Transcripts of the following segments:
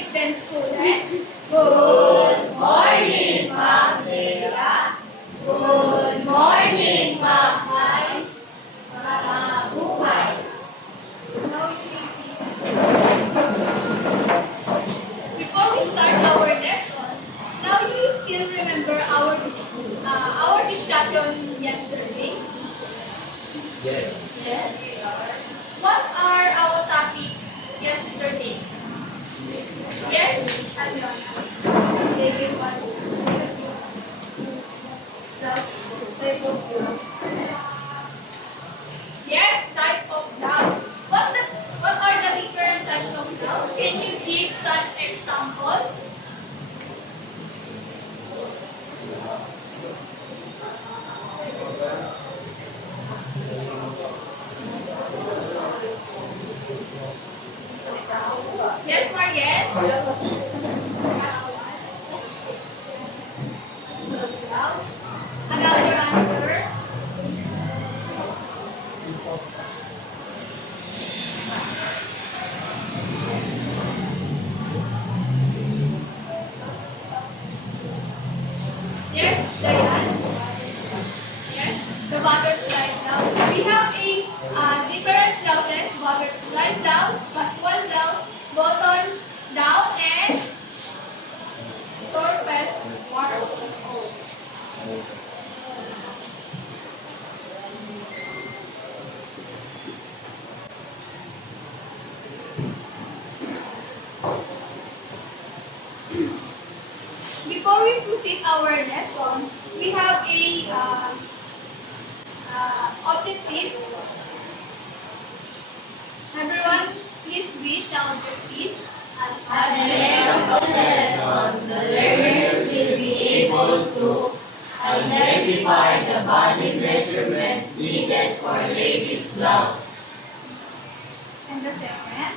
grade 10 students. Good morning, Ma'am Leah. Good morning, Ma'am Ice. Mabuhay. Before we start our lesson, now you still remember our discussion yesterday? Yes. Yes. What are our topic yesterday? Yes, Adriana. Yes, type of blouse. What are the different types of blouse? Can you give some example? Yes, Mariette? Blouse. Another answer? Yes, Diane? Yes, the butterfly blouse. We have a different blouses: butterfly blouse, casual blouse, button down, and surface water. Before we proceed our lesson, we have a objectives. Everyone, please read the objectives. At the end of the lesson, the learners will be able to identify the body measurements needed for ladies' blouse, And the second,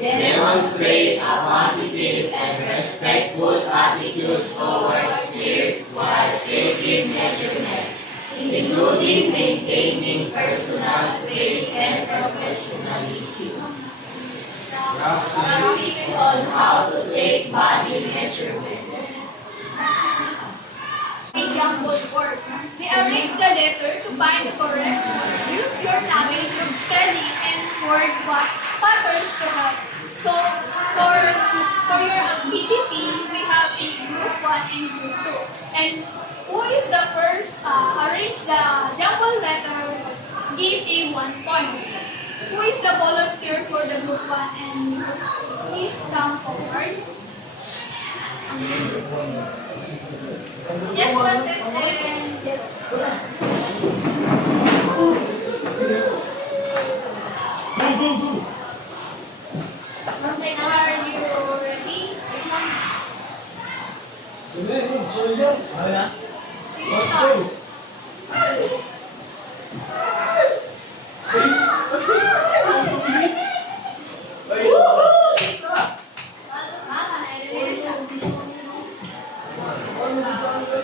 demonstrate a positive and respectful attitude towards peers while taking measurements, including maintaining personal space and professionalism. Practice on how to take body measurements. example word. Rearrange the letter to find the correct word. Use your knowledge of spelling and word patterns to help. So, for your activity, we have a group 1 and group 2. And who is the first arrange the jumble letter, give a 1 point. Who is the volunteer for the group 1 and group 2? Please come forward. Yes, Francis, and yes. Are you ready? Please start.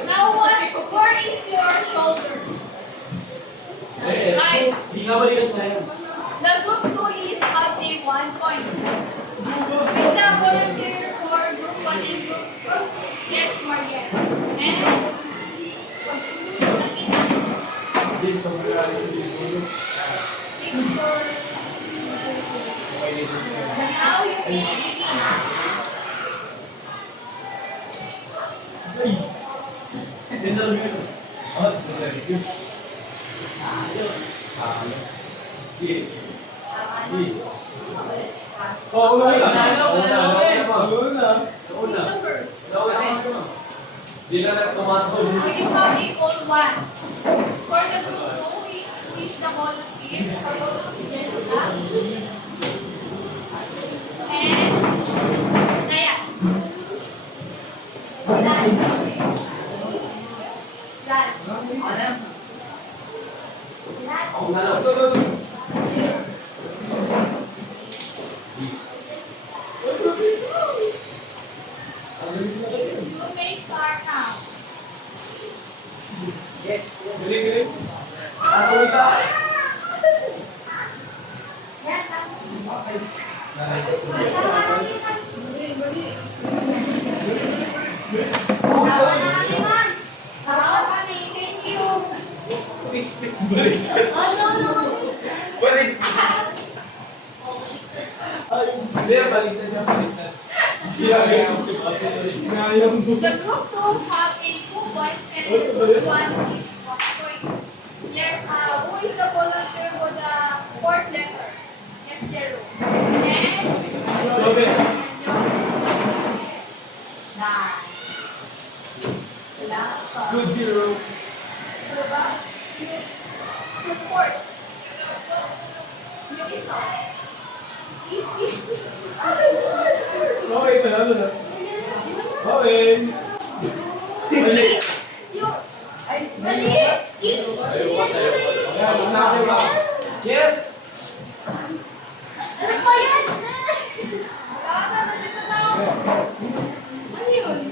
Now what word is your shoulder? Right. The group 2 is have a 1 point. Who is the volunteer for group 1 and group 2? Yes, Mariette. And now you may begin. You have a goal 1. For the group 2, who is the volunteer? Jessica. And Leah. You may start now. Thank you. Balik. Ay, hindi, baliktad niya, baliktad. The group 2 have a 2 points and the group 1 is 1 point. Yes, who is the volunteer for the fourth letter? Yes, Jero. And Good zero. Diba? Support. Yung isa. Okay, panalo na. Okay. Mali. Mali! Yes! Ano ba yan? Wala na, nandito na ako. Ano yun?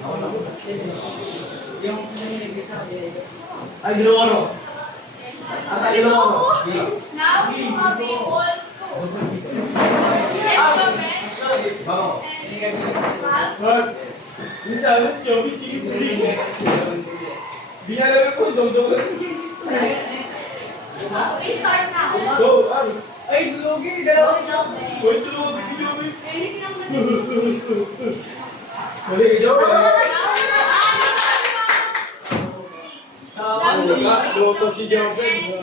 Ay, ginawa ko. Dito ako. Now, you have a whole 2. Yes, comment. And half. Minsan, alam niyo, di nga alam ko, dog. We start now. Go, ay, lugi, dalawa. Go, Jobe. Uy, tulungan, tigil. Mali, joke. Loko si Jobe.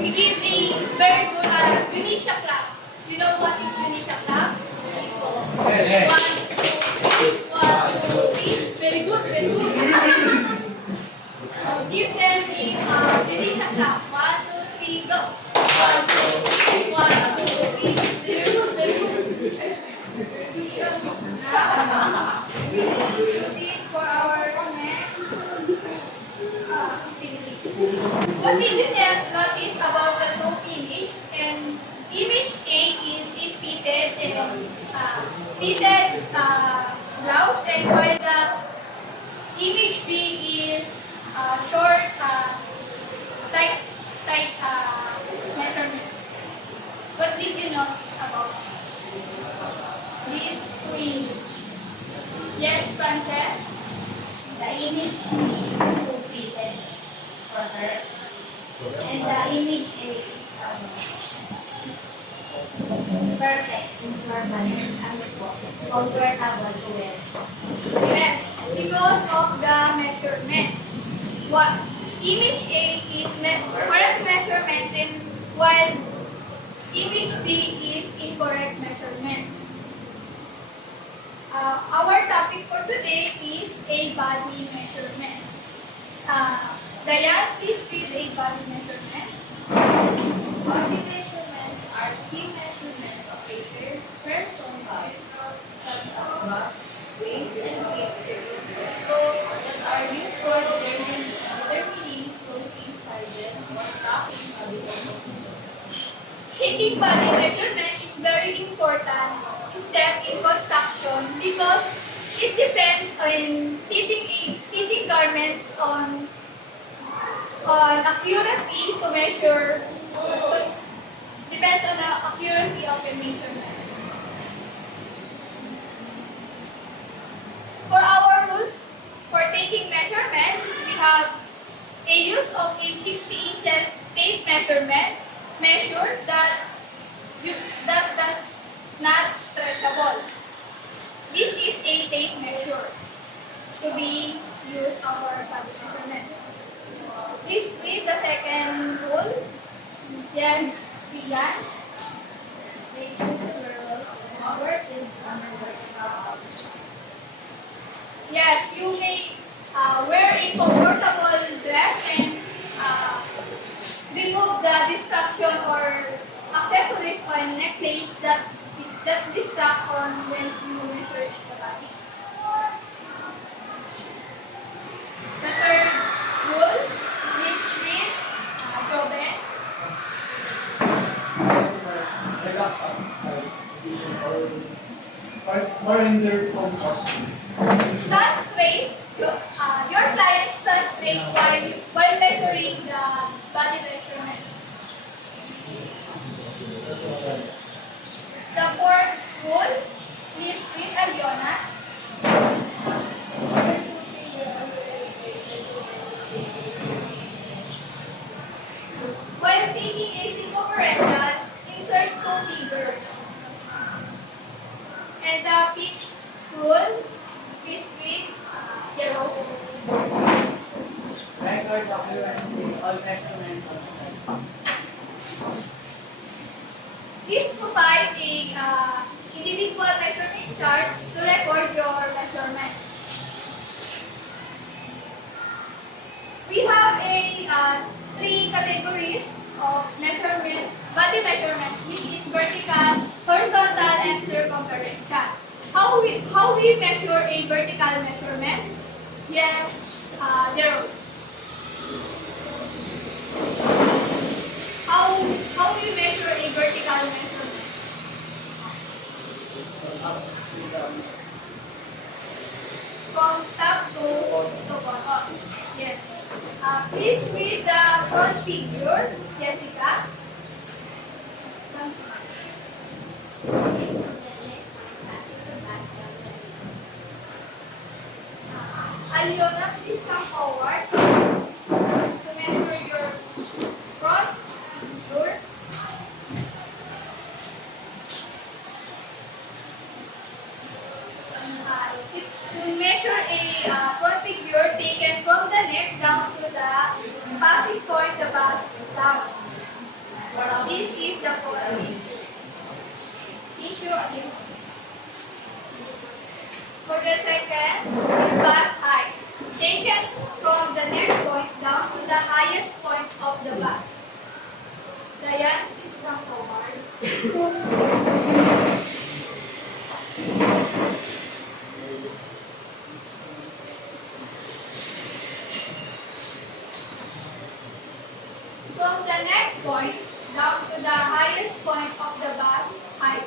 We give a very good Unisha clap. You know what is Unisha clap? Eh. 1, 2, 3. Very good, very good. Give them a Unisha clap. 1, 2, 3, go. 1, 2, 3. Very good, very good. Now, we proceed for our next activity. What did you notice about the two image? And image A is a fitted and blouse, and while the image B is short, tight measurement. What did you notice about these two images? Yes, Frances? The image B is too fitted for her. And the image A is perfect, normal, and comfortable to wear. Yes, because of the measurements. What image A is correct measurement, and while image B is incorrect measurement. Our topic for today is a body measurements. Dayan, please read a body measurements. Body measurements are key measurements of a person's body, such as mass, weight, and weight that are used for determining clothing sizes or tracking body composition. Taking body measurement is very important step in construction because it depends on fitting garments on accuracy to measure. Depends on the accuracy of the measurements. For our rules for taking measurements, we have a use of a 60 inches tape measurement measure that does not stretchable. This is a tape measure to be used our body measurements. Please read the second rule. Yes, Leah. Make sure that your work is underwear. Yes, you may wear a comfortable dress and remove the distraction or accessories or necklace that distract on when you measure the body. The third rule is with Jobe. Relax up, side position or render from costume. Stand straight. Your client stands straight while measuring the body measurements. Please provide a individual measurement chart to record your measurements. We have three categories of measurement, body measurements, which is vertical, horizontal, and circumferential. How we measure a vertical measurement? Yes, zero. How we measure a vertical measurement? From top to bottom. Yes. Please read the front figure, Jessica. Aliona, please come forward to measure your front figure. It's to measure a front figure taken from the neck down to the passing point, the bust down. This is the front figure. Thank you again. For the second, is bust height. Taken from the neck point down to the highest point of the bust. Layon, please come forward. From the neck point down to the highest point of the bust height.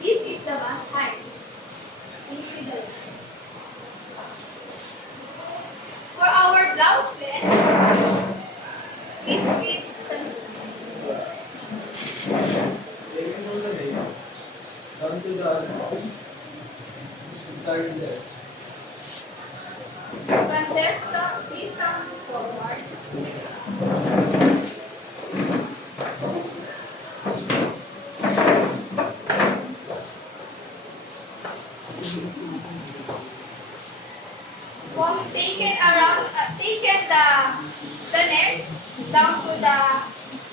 This is the bust height. For our blouse length, this fits Down to the starting there. Francesca, please come forward. Taken the neck down to the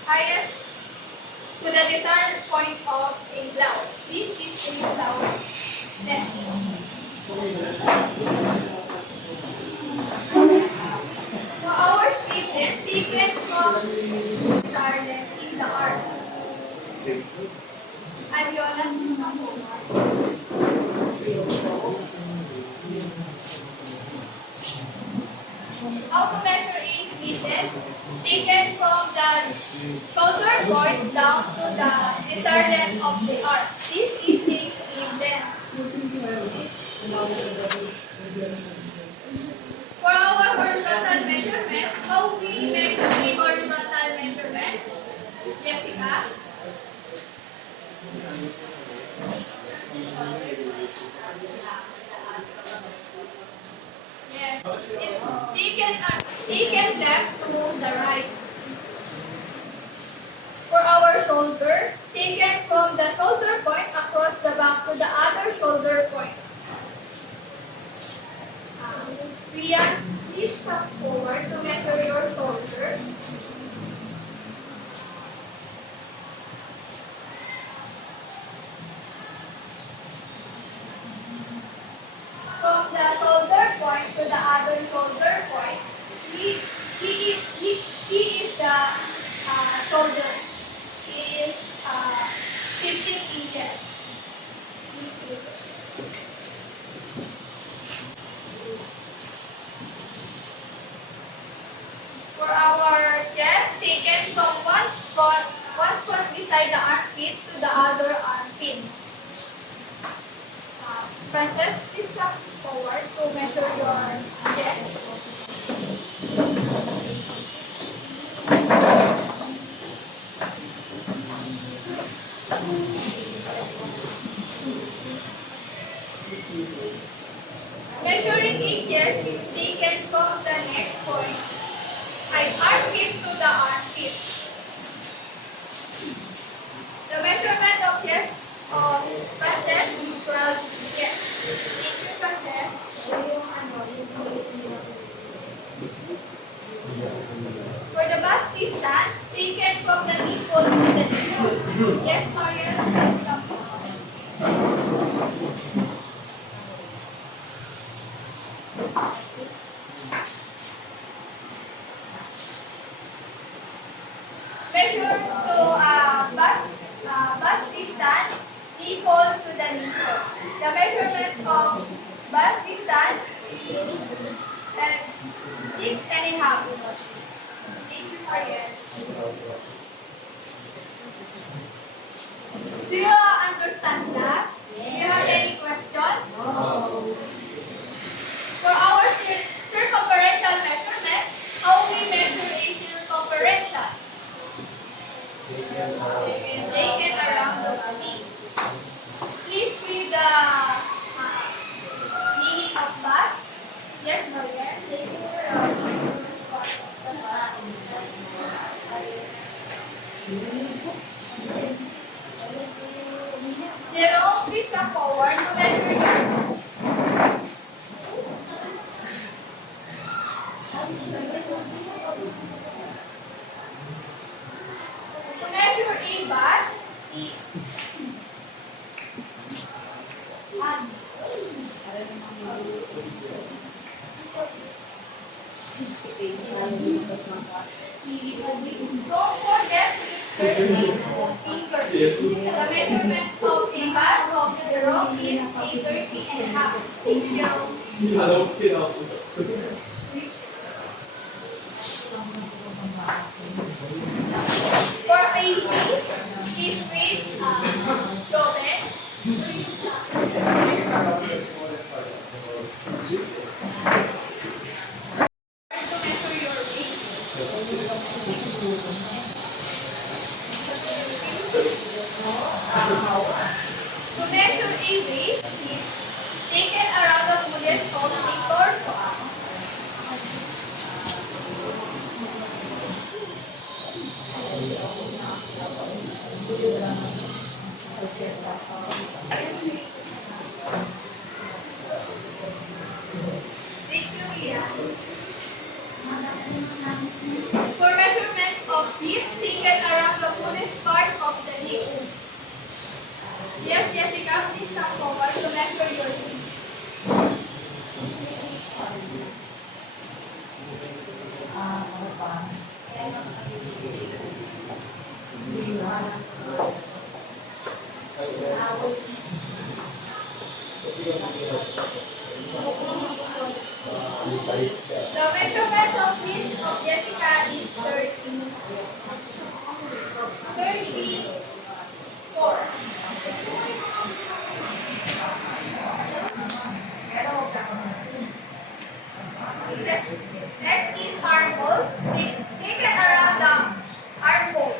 highest, to the desired point of a blouse. This is a blouse length. For our sleeve length, taken from desired length in the arm. Aliona, please come forward. How to measure a sleeve length? Taken from the shoulder point down to the desired length of the arm. This is a sleeve length. For our horizontal measurements, how we measure a horizontal measurement? Jessica? Yes, it's taken left to the right. For our shoulder, taken from the shoulder point across the back to the other shoulder point. Leah, please step forward to measure your shoulder. From the shoulder point to the other shoulder point, he is the shoulder is 15 inches. For our chest, taken from one spot beside the armpit to the other armpit. Frances, please come forward to measure your chest. Measuring inches is taken from the neck point, armpit to the armpit. The measurement of chest of Frances is 12 inches. Thank you, Frances. For the bust distance, taken from the nipple to the nipple. Yes, Mariel. Yes, come. Measure to bus distance equal to the meter. The measurement of bus distance is 6.5. Thank you, Mariel. Do you understand class? Do you have any question? For our circumferential measurement, how we measure a circumferential? Taken around the body. Please read the meaning of bus. Yes, Marian. Jerome, please come forward to measure your to measure a bus. Don't forget to insert fingers. The measurement of a bus of the rope is a 30.5. Thank you, Jerome. For a waist, please read Joven. To measure your waist. To measure a waist, please take it around the fullest of the torso. Thank you, Leah. For measurements of hips, take it around the fullest part of the hips. Yes, Jessica, please come forward to measure your hips. The measurement of hips of Jessica is 34. Next is armhole. Take it around the armhole.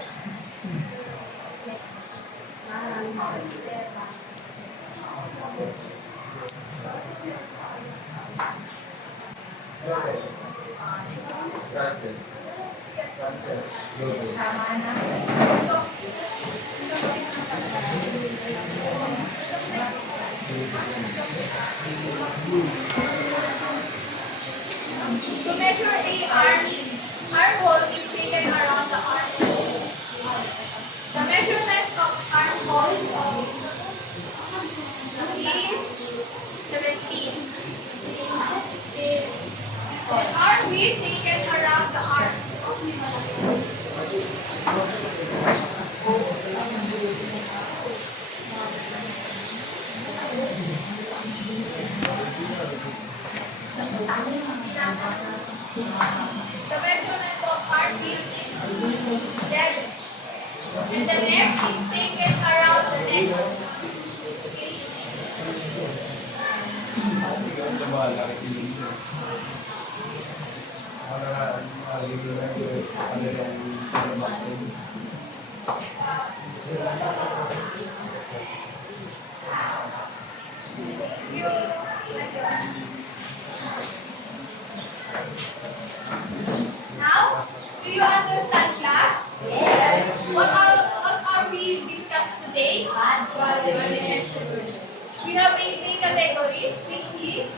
To measure a armhole is taken around the armhole. The measurement of armhole is 17. The arm width taken around the arm. The measurement of arm width is 11. And the neck is taken around the neck. Now, do you understand class? Yes. What are we discussed today? We have 3 categories, which is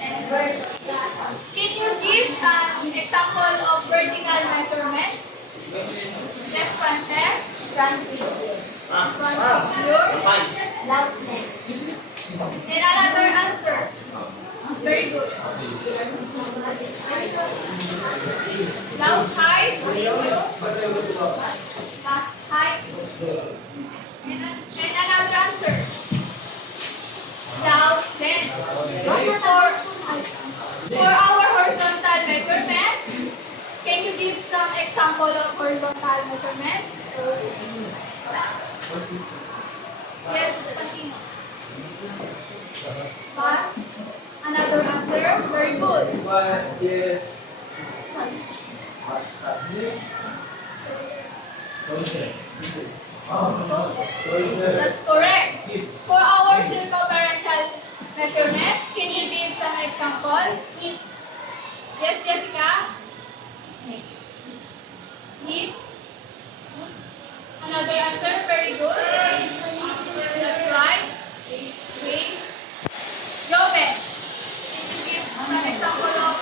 and front figure. Front figure. Loudness. And another answer. Very good. Loud height. Fast height. And another answer. Loud length. For our horizontal measurements, can you give some example of horizontal measurements? Yes, continue. Fast. Another answer. Very good. Fast, yes. That's correct. For our circumferential measurements, can you give some example? Yes, Jessica? Hips. Another answer. Very good. That's right. Waist. Jobe. Can you give some example of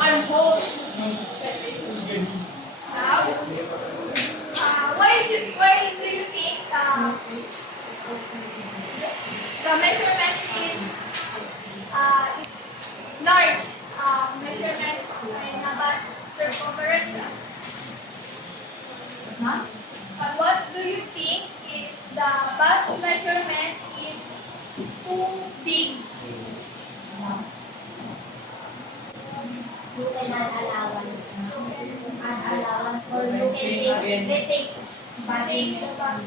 armhole? Now, why do you think the measurement is it's large measurements in a bust circumference? But what do you think if the bust measurement is too big? You can add allowance. Add allowance or you can retake body measurement.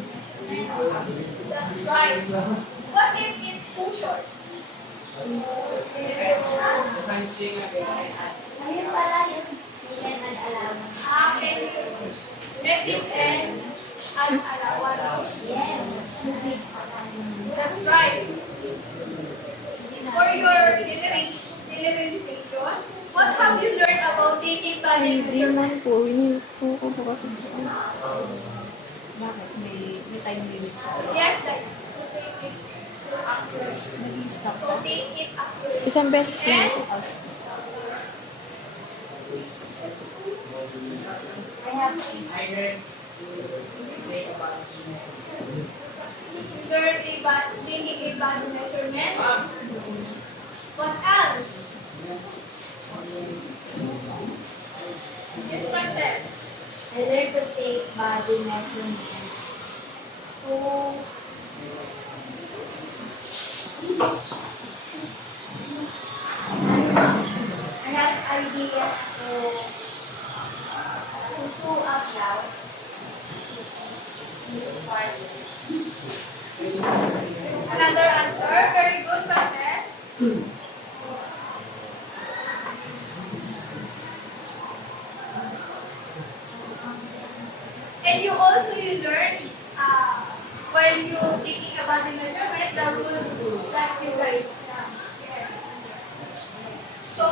That's right. What if it's too short? Ayun pala yun. You can add allowance. Can you make it and add allowance? Yes. That's right. For your generalization, what have you learned about taking body measurement? po, inuto ko po kasi. Bakit? May time limit siya. Yes, like to take it accurate. Nag-stop To take it accurate. Isang beses lang And po. I have learn taking a body measurement. What else? Yes, Frances. I learned to take body measurement. Oh. I have ideas to sew up now. Another answer. Very good, Frances. And you also learn while you taking a body measurement, the rule that you write. Yes. So,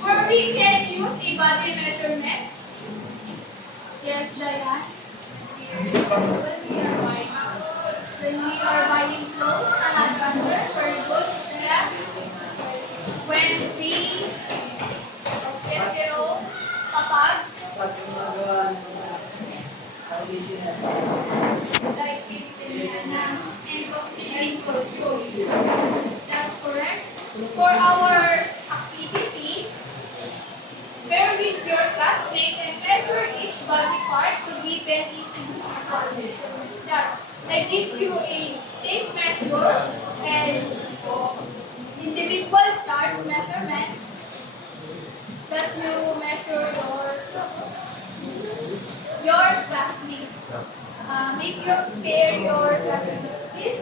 where we can use a body measurement. Yes, Diane. When we are buying clothes, another answer. Very good, Leah. When we pero kapag like and completing costume. That's correct. For our activity, pair with your classmate and measure each body part to be bent into that. I give you a tape measure and individual chart measurements that you measure your classmate. Make your pair your classmate. Please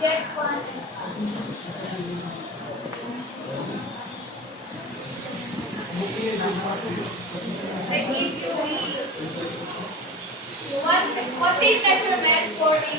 get one. I give you one tape measurement for a pair.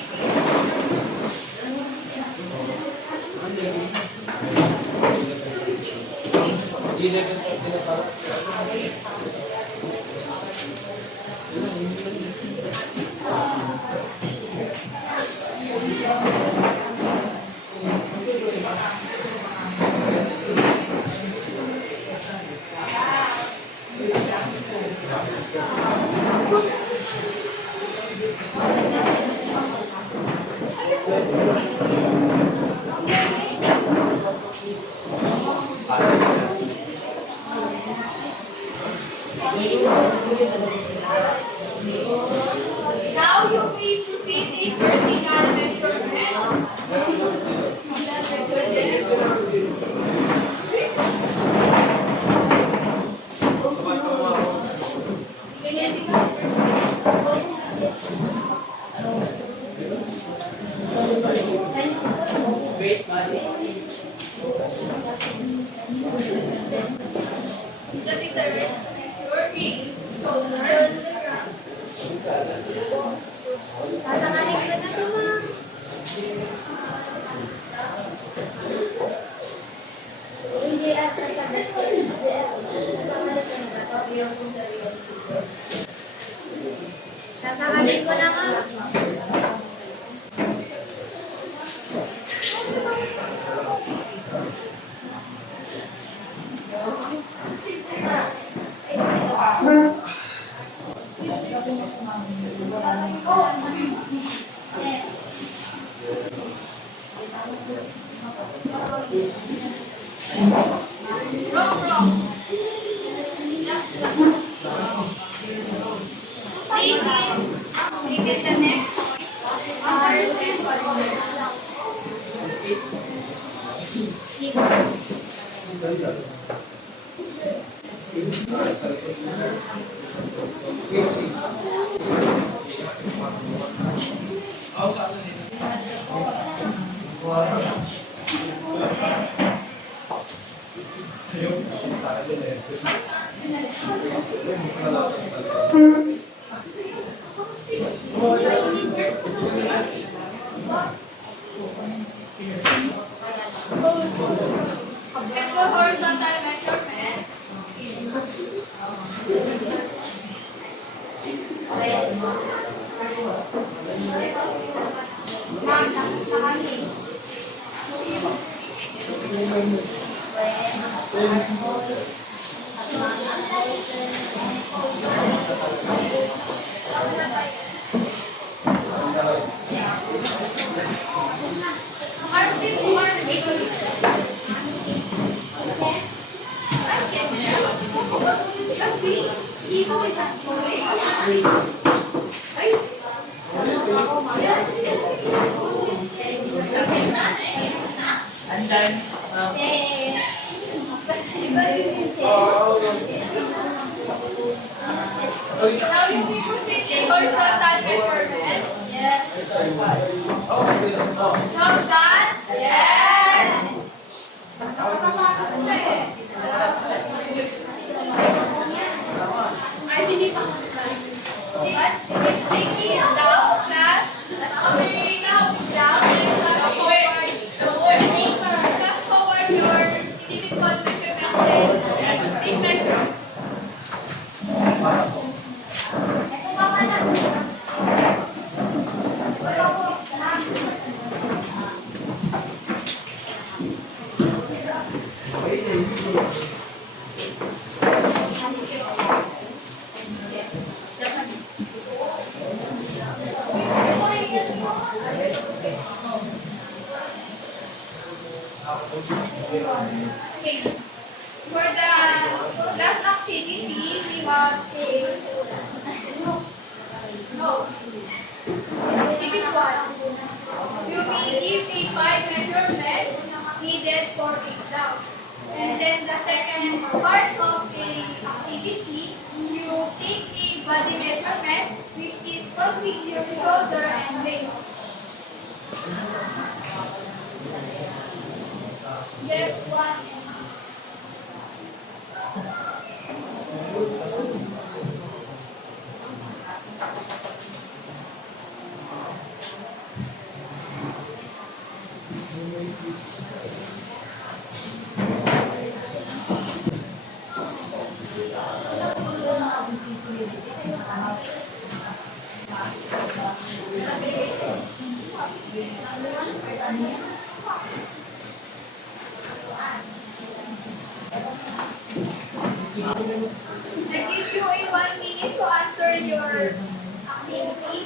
That is a working toner. Tatanggalin ko na ito, ma'am. Hindi at tatanggalin ko. Tatanggalin ko na, ma'am. Wrong. Take it the next point. Understand what Measure horizontal measurements. Now you will proceed to horizontal measurement. Yes. Have done? Yes. I didn't it's taking down class. Taking down and forward. Just forward your individual measurements and take measure. Okay. For the last activity, we have a Activity 1. You may give me 5 measurements needed for a blouse. And then the second part of the activity, you take a body measurement which is with your shoulder and waist. Get one. I give you a 1 minute to answer your activity.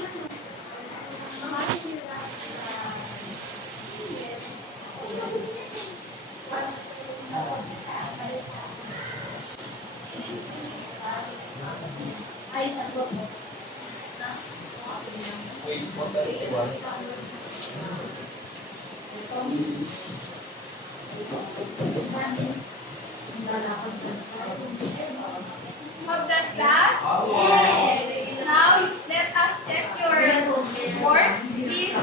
Have that class? Yes. Now let us check your report. Please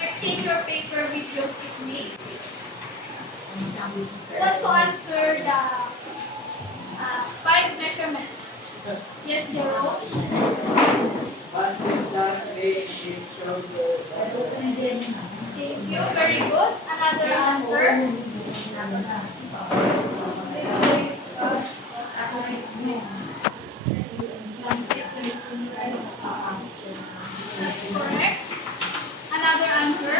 exchange your paper with your seatmate. also answer the 5 measurements. Yes, Jerome? As discussed, make it shoulder. Thank you. Very good. Another answer. That's correct. Another answer.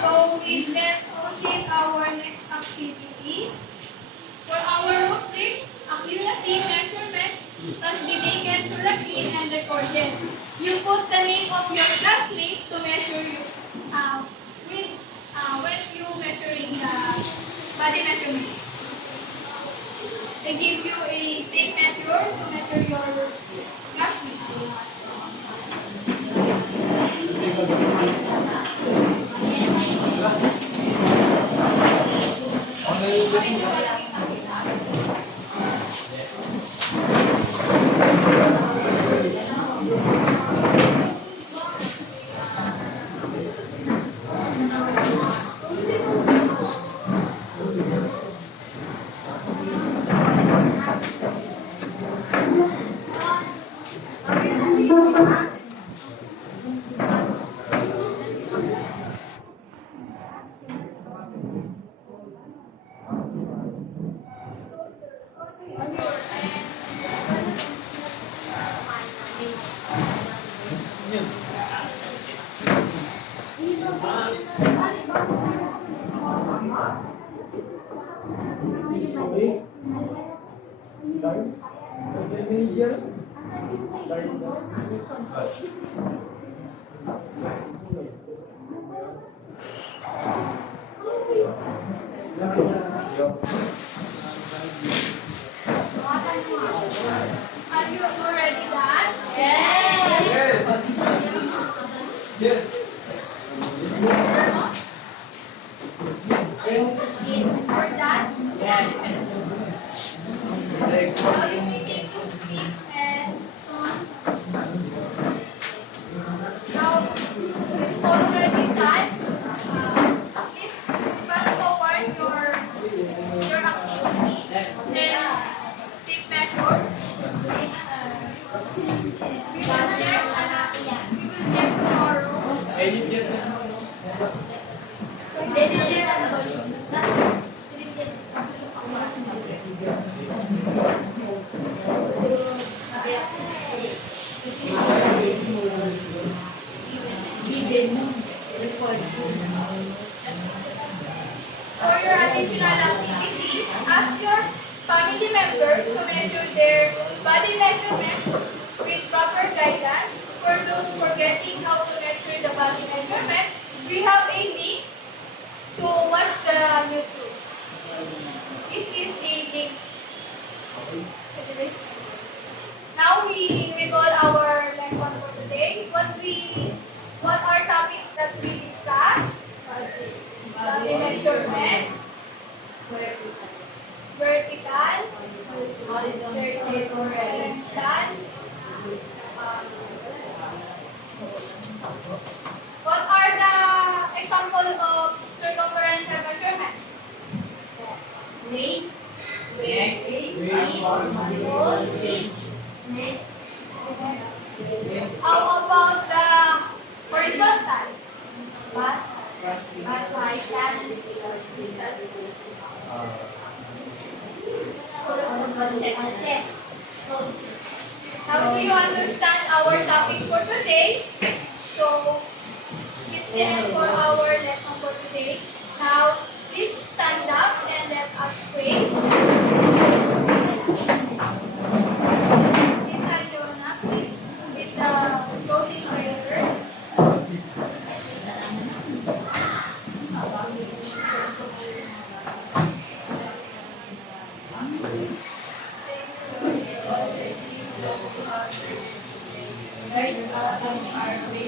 So let's proceed our next activity. For our root 6 accuracy measurements must be taken correctly and recorded. You put the name of your classmate to measure you with, when you measuring the body measurement. They give you a tape measure to measure your classmate. Are you already done? Yes. Or done? Next. So you may take to speak and now it's already time. Please fast forward your activity and take measures. We will check tomorrow. For your additional activity, ask your family members to measure their body measurements with proper guidance. For those forgetting how to measure the body measurements, we have a link to watch the YouTube. This is a link. Now we recall our lesson for today. What are topics that we discussed? Body measurement, vertical, horizontal. What are the example of circumferential measurements? Waist, How about the horizontal? How do you understand our topic for today? So, it's the end for our lesson for today. Now, please stand up and let us pray. Miss Aliona, please, with the closing prayer. Right, our way,